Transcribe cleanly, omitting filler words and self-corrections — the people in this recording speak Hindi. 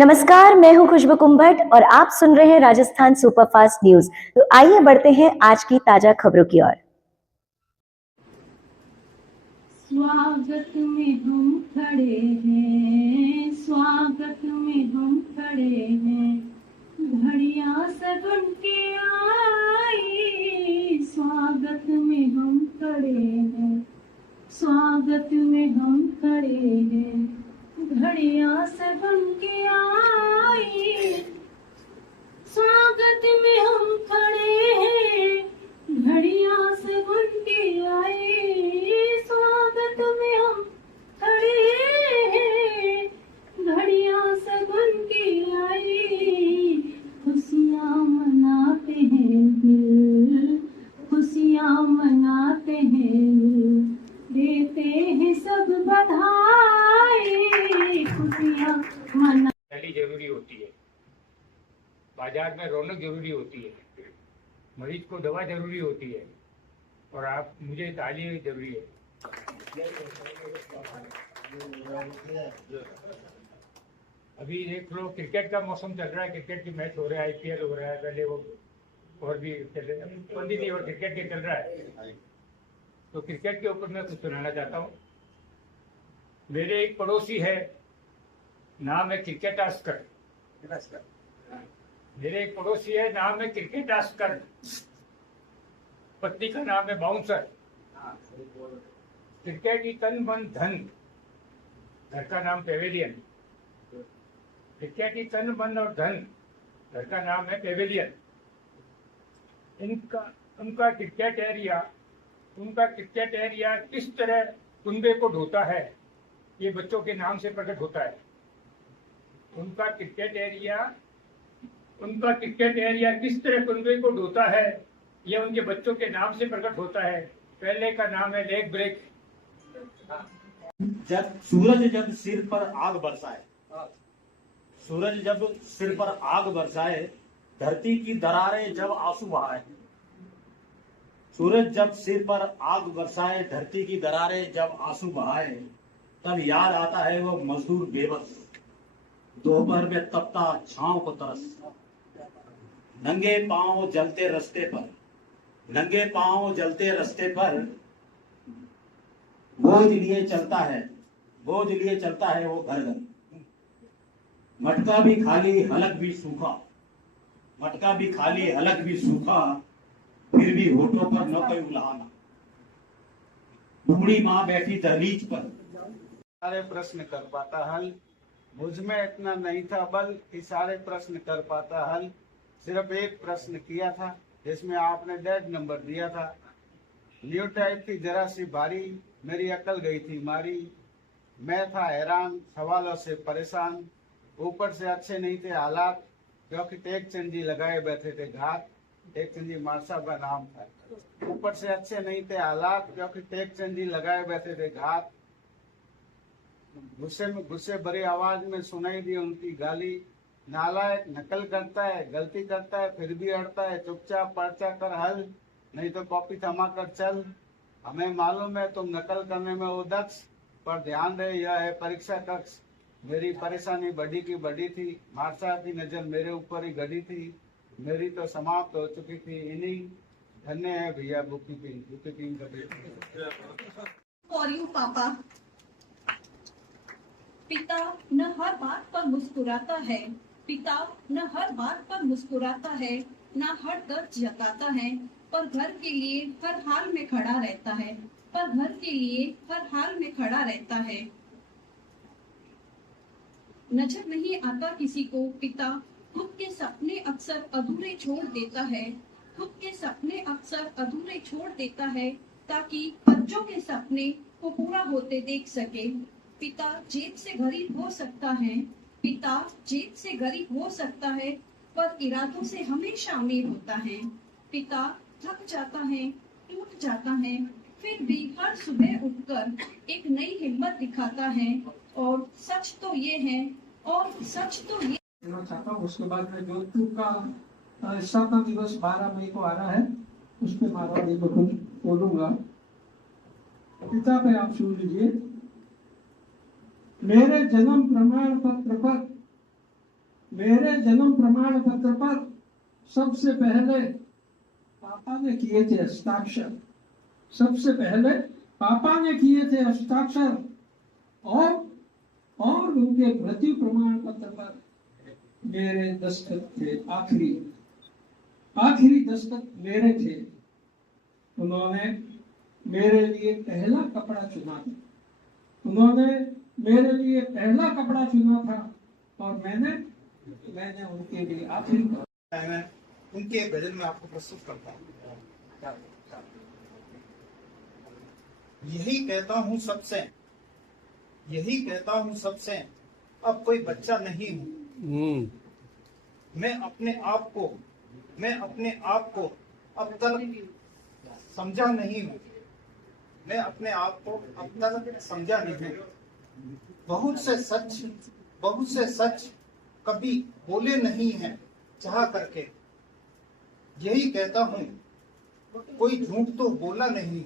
नमस्कार, मैं हूं खुशबू कुंभट और आप सुन रहे हैं राजस्थान सुपरफास्ट न्यूज। तो आइए बढ़ते हैं आज की ताजा खबरों की ओर। स्वागत में हम खड़े हैं, स्वागत में हम खड़े हैं, घड़ियां सगुन के आई। स्वागत में हम खड़े हैं, स्वागत में हम खड़े हैं, घड़ियां सगुन के आई। स्वागत में हम खड़े हैं, घड़ियां सगुन के आई। स्वागत में हम खड़े हैं, घड़ियां सगुन के आई। खुशियां मनाते हैं दिल, खुशियां मनाते हैं दिल, देते हैं सब बधाई। खुशियां मना जरूरी होती है, बाजार में रौनक जरूरी होती है, मरीज को दवा जरूरी होती है और आप मुझे ताली जरूरी है। अभी देख लो, क्रिकेट का मौसम चल रहा है, क्रिकेट की मैच हो रहा है, आईपीएल हो रहा है, पहले वो और भी चल रहे हैं, पंडित और क्रिकेट के चल रहा है। तो क्रिकेट के ऊपर मैं कुछ सुनाना चाहता हूँ। मेरे एक पड़ोसी है, नाम है क्रिकेट आस्कर। मेरे एक पड़ोसी है, नाम है क्रिकेट आस्कर, पत्नी का नाम है बाउंसर। क्रिकेट ही तन मन धन, घर का नाम पेवेलियन। क्रिकेट ही तन मन और धन, घर का नाम है पेवेलियन। उनका क्रिकेट एरिया किस तरह कुंबे को ढोता है, ये बच्चों के नाम से प्रकट होता है। उनका क्रिकेट एरिया किस तरह कुंबे को ढोता है, यह उनके बच्चों के नाम से प्रकट होता है। पहले का नाम है लेग ब्रेक। जब सिर पर आग बरसाए, सूरज जब सिर पर आग बरसाए, धरती की दरारें जब आंसू बहाए। सूरज जब सिर पर आग बरसाए, धरती की दरारें जब आंसू बहाए, तब याद आता है वो मजदूर बेबस, दोपहर में तपता छांव को तरस। नंगे पांव जलते रास्ते पर, नंगे पांव जलते रास्ते पर, बोझ लिए चलता है वो घर घर। मटका भी खाली हलक भी सूखा, मटका भी खाली हलक भी सूखा, फिर भी होठों पर न कोई उल्हाना। बूढ़ी माँ बैठी दहलीज पर, सारे प्रश्न कर पाता हल, मुझ में इतना नहीं था बल कि सारे प्रश्न कर पाता हल। सिर्फ एक प्रश्न किया था जिसमें आपने डेड नंबर दिया था। न्यू टाइप की जरा सी बारी, मेरी अकल गई थी मारी। मैं था हैरान, सवालों से परेशान, ऊपर से अच्छे नहीं थे हालात, क्योंकि टेक चंदी लगाए बैठे थे घात। टेक चंदी मार साहब का नाम था। ऊपर से अच्छे नहीं थे हालात, क्योंकि टेक चंदी लगाए बैठे थे घात। गुस्से भरी आवाज में सुनाई दी उनकी गाली। नालायक नकल करता है, गलती करता है, फिर भी अड़ता है। चुपचाप पर्चा कर हल, नहीं तो कॉपी थमा कर चल। हमें मालूम है तुम नकल करने में उदक्ष, पर ध्यान रहे यह है परीक्षा कक्ष। मेरी परेशानी बड़ी की बड़ी थी, मार साहब की नजर मेरे ऊपर ही गड़ी थी। मेरी तो समाप्त हो चुकी थी इनिंग, धन्य है भैया बुकी टीम का। फॉर यू पापा। पिता न हर बात पर मुस्कुराता है, पिता न हर बात पर मुस्कुराता है, न हर दर्द जताता है, पर घर के लिए हर हाल में खड़ा रहता है, पर घर के लिए हर हाल में खड़ा रहता है। नजर नहीं आता किसी को पिता खुद के सपने अक्सर अधूरे छोड़ देता है, खुद के सपने अक्सर अधूरे छोड़ देता है, ताकि बच्चों के सपने को पूरा होते देख सके। पिता जेब से गरीब हो सकता है, पिता जेब से गरीब हो सकता है, पर इरादों से हमेशा अमीर होता है। पिता थक जाता है, टूट जाता है, फिर भी हर सुबह उठकर एक नई हिम्मत दिखाता है। और सच तो ये है, चाहता हूँ। उसके बाद में जोधपुर का स्थापना दिवस 12 मई को आ रहा है, उस पर मारवाड़ी में कुछ बोलूंगा। पिता पे आप सुन लीजिए। मेरे जन्म प्रमाण पत्र पर मेरे जन्म प्रमाण पत्र पर सबसे पहले पापा ने किए थे हस्ताक्षर। सबसे पहले पापा ने किए थे हस्ताक्षर और उनके मृत्यु प्रमाण पत्र पर मेरे दस्तखत थे। आखिरी दस्तखत मेरे थे। उन्होंने मेरे लिए पहला कपड़ा चुना था। उन्होंने मेरे लिए पहला कपड़ा चुना था और मैंने उनके लिए आखिरी कपड़ा। मैं उनके गजल में आपको प्रस्तुत करता हूँ। यही कहता हूँ सबसे, यही कहता हूँ सबसे, अब कोई बच्चा नहीं हूँ। मैं अपने आप को अब तक समझा नहीं हूँ। मैं अपने आप को अब तक समझा नहीं हूँ। बहुत से सच कभी बोले नहीं हैं चाह करके। यही कहता हूँ कोई झूठ तो बोला नहीं।